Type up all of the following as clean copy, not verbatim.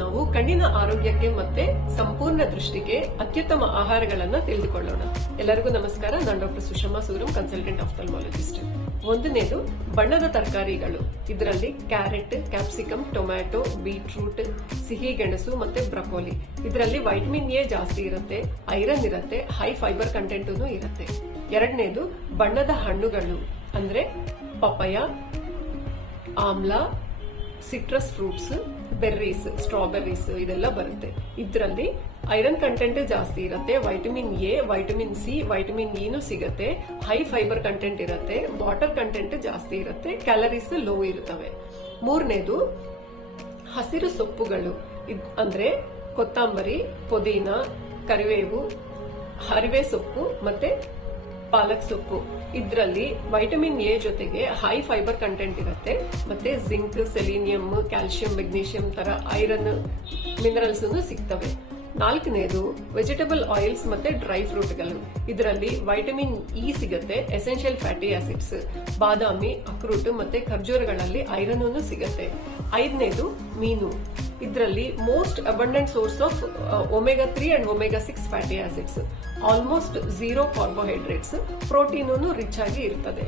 ನಾವು ಕಣ್ಣಿನ ಆರೋಗ್ಯಕ್ಕೆ ಮತ್ತೆ ಸಂಪೂರ್ಣ ದೃಷ್ಟಿಗೆ ಅತ್ಯುತ್ತಮ ಆಹಾರಗಳನ್ನು ತಿಳಿದುಕೊಳ್ಳೋಣ. ಎಲ್ಲರಿಗೂ ನಮಸ್ಕಾರ. ನಾನು ಡಾಕ್ಟರ್ ಸುಷಮಾ ಸೂರಂ, ಕನ್ಸಲ್ಟೆಂಟ್ ಆಫ್ಥಾಲ್ಮಾಲಜಿಸ್ಟ್. ಒಂದನೇದು ಬಣ್ಣದ ತರಕಾರಿಗಳು. ಇದರಲ್ಲಿ ಕ್ಯಾರೆಟ್, ಕ್ಯಾಪ್ಸಿಕಮ್, ಟೊಮ್ಯಾಟೊ, ಬೀಟ್ರೂಟ್, ಸಿಹಿ ಗೆಣಸು ಮತ್ತೆ ಬ್ರಕೋಲಿ. ಇದರಲ್ಲಿ ವೈಟಮಿನ್ ಎ ಜಾಸ್ತಿ ಇರುತ್ತೆ, ಐರನ್ ಇರುತ್ತೆ, ಹೈ ಫೈಬರ್ ಕಂಟೆಂಟ್ ಇರುತ್ತೆ. ಎರಡನೇದು ಬಣ್ಣದ ಹಣ್ಣುಗಳು ಅಂದ್ರೆ ಪಪಾಯ, ಆಮ್ಲ, ಸಿಟ್ರಸ್ ಫ್ರೂಟ್ಸ್, ಬೆರ್ರೀಸ್, ಸ್ಟ್ರಾಬೆರ್ರೀಸ್ ಇದೆಲ್ಲ ಬರುತ್ತೆ. ಇದರಲ್ಲಿ ಐರನ್ ಕಂಟೆಂಟ್ ಜಾಸ್ತಿ ಇರುತ್ತೆ, vitamin A, vitamin C, vitamin ಇನು ಸಿಗುತ್ತೆ, ಹೈ ಫೈಬರ್ ಕಂಟೆಂಟ್ ಇರುತ್ತೆ, ವಾಟರ್ ಕಂಟೆಂಟ್ ಜಾಸ್ತಿ ಇರುತ್ತೆ, ಕ್ಯಾಲರೀಸ್ ಲೋ ಇರುತ್ತವೆ. ಮೂರನೇದು ಹಸಿರು ಸೊಪ್ಪುಗಳು ಅಂದ್ರೆ ಕೊತ್ತಂಬರಿ, ಪುದೀನ, ಕರಿಬೇವು, ಹರಿವೆ ಸೊಪ್ಪು ಮತ್ತೆ ಪಾಲಕ್ ಸೊಪ್ಪು. ಇದರಲ್ಲಿ ವೈಟಮಿನ್ ಎ ಜೊತೆಗೆ ಹೈ ಫೈಬರ್ ಕಂಟೆಂಟ್ ಇರುತ್ತೆ, ಮತ್ತೆ ಜಿಂಕ್, ಸೆಲಿನಿಯಂ, ಕ್ಯಾಲ್ಸಿಯಂ, ಮೆಗ್ನೀಷಿಯಂ ತರ ಐರನ್ ಮಿನರಲ್ಸ್ ಸಿಗ್ತವೆ. ನಾಲ್ಕನೇದು ವೆಜಿಟಬಲ್ ಆಯಿಲ್ಸ್ ಮತ್ತೆ ಡ್ರೈ ಫ್ರೂಟ್ಗಳು. ಇದರಲ್ಲಿ ವೈಟಮಿನ್ ಇ ಸಿಗುತ್ತೆ, ಎಸೆನ್ಷಿಯಲ್ ಫ್ಯಾಟಿ ಆಸಿಡ್ಸ್, ಬಾದಾಮಿ, ಅಕ್ರೂಟ್ ಮತ್ತೆ ಖರ್ಜೂರಗಳಲ್ಲಿ ಐರನ್ ಸಿಗುತ್ತೆ. ಐದನೇದು ಮೀನು. ಇದರಲ್ಲಿ most abundant source of omega 3 and omega 6 fatty acids, almost 0 carbohydrates, protein rich ಆಗಿ ಇರ್ತದೆ.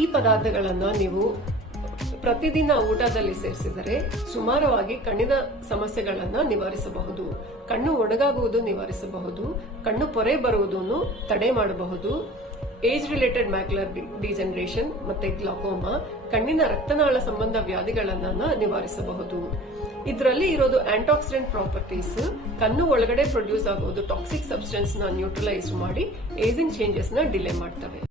ಈ ಪದಾರ್ಥಗಳನ್ನ ನೀವು ಪ್ರತಿದಿನ ಊಟದಲ್ಲಿ ಸೇರಿಸಿದರೆ ಸುಮಾರವಾಗಿ ಕಣ್ಣಿನ ಸಮಸ್ಯೆಗಳನ್ನ ನಿವಾರಿಸಬಹುದು. ಕಣ್ಣು ಒಣಗಾಗುವುದು ನಿವಾರಿಸಬಹುದು, ಕಣ್ಣು ಪೊರೆ ಬರುವುದನ್ನು ತಡೆ ಮಾಡಬಹುದು. ಏಜ್ ರಿಲೇಟೆಡ್ ಮ್ಯಾಕ್ಯುಲರ್ ಡಿಜನರೇಷನ್ ಮತ್ತೆ ಗ್ಲಾಕೋಮಾ, ಕಣ್ಣಿನ ರಕ್ತನಾಳ ಸಂಬಂಧ ವ್ಯಾಧಿಗಳನ್ನ ನಿವಾರಿಸಬಹುದು. ಇದರಲ್ಲಿ ಇರೋದು ಆಂಟಾಕ್ಸಿಡೆಂಟ್ ಪ್ರಾಪರ್ಟೀಸ್, ಕಣ್ಣು ಒಳಗಡೆ ಪ್ರೊಡ್ಯೂಸ್ ಆಗುವುದು ಟಾಕ್ಸಿಕ್ ಸಬ್ಸ್ಟೆನ್ಸ್ ನ ನ್ಯೂಟ್ರಲೈಸ್ ಮಾಡಿ ಏಜಿಂಗ್ ಚೇಂಜಸ್ ನ ಡಿಲೇ ಮಾಡ್ತವೆ.